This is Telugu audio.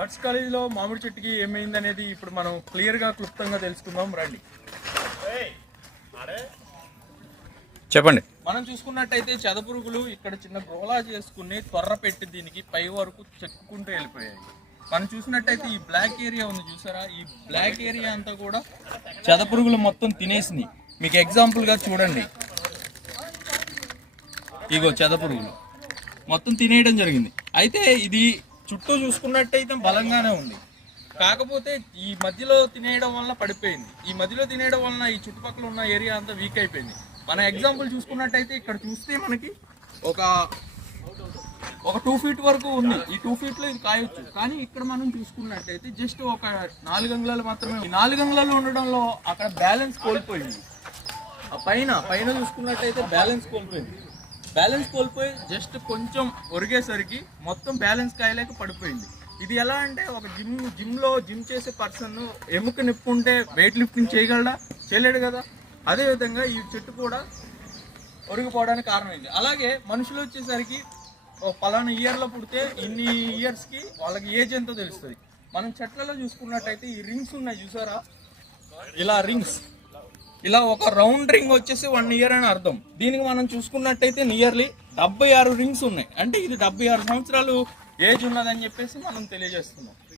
ఆర్ట్స్ కాలేజీలో మామిడి చెట్టుకి ఏమైంది అనేది ఇప్పుడు మనం క్లియర్గా క్లుప్తంగా తెలుసుకుందాం రండి. చెప్పండి. మనం చూసుకున్నట్టయితే చెదపురుగులు ఇక్కడ చిన్న గోళా చేసుకుని త్వర పెట్టి దీనికి పై వరకు చెక్కుకుంటూ వెళ్ళిపోయాయి. మనం చూసినట్టయితే ఈ బ్లాక్ ఏరియా ఉంది చూసారా, ఈ బ్లాక్ ఏరియా అంతా కూడా చెదపురుగులు మొత్తం తినేసినాయి. మీకు ఎగ్జాంపుల్గా చూడండి, ఇగో చెదపురుగులు మొత్తం తినేయడం జరిగింది. అయితే ఇది చుట్టూ చూసుకున్నట్టయితే బలంగానే ఉంది, కాకపోతే ఈ మధ్యలో తినేయడం వలన పడిపోయింది. ఈ మధ్యలో తినేయడం వలన ఈ చుట్టుపక్కల ఉన్న ఏరియా అంతా వీక్ అయిపోయింది. మన ఎగ్జాంపుల్ చూసుకున్నట్టయితే ఇక్కడ చూస్తే మనకి ఒక 2 ఫీట్ వరకు ఉంది. ఈ 2 ఫీట్లో ఇది కాయొచ్చు, కానీ ఇక్కడ మనం చూసుకున్నట్టయితే జస్ట్ ఒక 4 అంగుళాలు మాత్రమే. ఈ 4 అంగుళాలు ఉండడంలో అక్కడ బ్యాలెన్స్ కోల్పోయింది. ఆ పైన చూసుకున్నట్టయితే బ్యాలెన్స్ కోల్పోయి జస్ట్ కొంచెం ఒరిగేసరికి మొత్తం బ్యాలెన్స్ కాయలేక పడిపోయింది. ఇది ఎలా అంటే ఒక జిమ్ చేసే పర్సన్ ఎముక నిప్పుంటే వెయిట్ లిఫ్టింగ్ చేయగలడా? చేయలేడు కదా. అదేవిధంగా ఈ చెట్టు కూడా ఒరిగిపోవడానికి కారణమైంది. అలాగే మనుషులు వచ్చేసరికి పలానా ఇయర్లో పుడితే ఇన్ని ఇయర్స్కి వాళ్ళకి ఏజ్ ఎంతో తెలుస్తుంది. మనం చెట్లలో చూసుకున్నట్టయితే ఈ రింగ్స్ ఉన్నాయి చూసారా, ఇలా ఒక రౌండ్ రింగ్ వచ్చేసి 1 ఇయర్ అని అర్థం. దీనికి మనం చూసుకున్నట్టయితే నియర్లీ 76 రింగ్స్ ఉన్నాయి. అంటే ఇది 76 సంవత్సరాలు ఏజ్ ఉన్నదని చెప్పేసి మనం తెలియజేస్తున్నాం.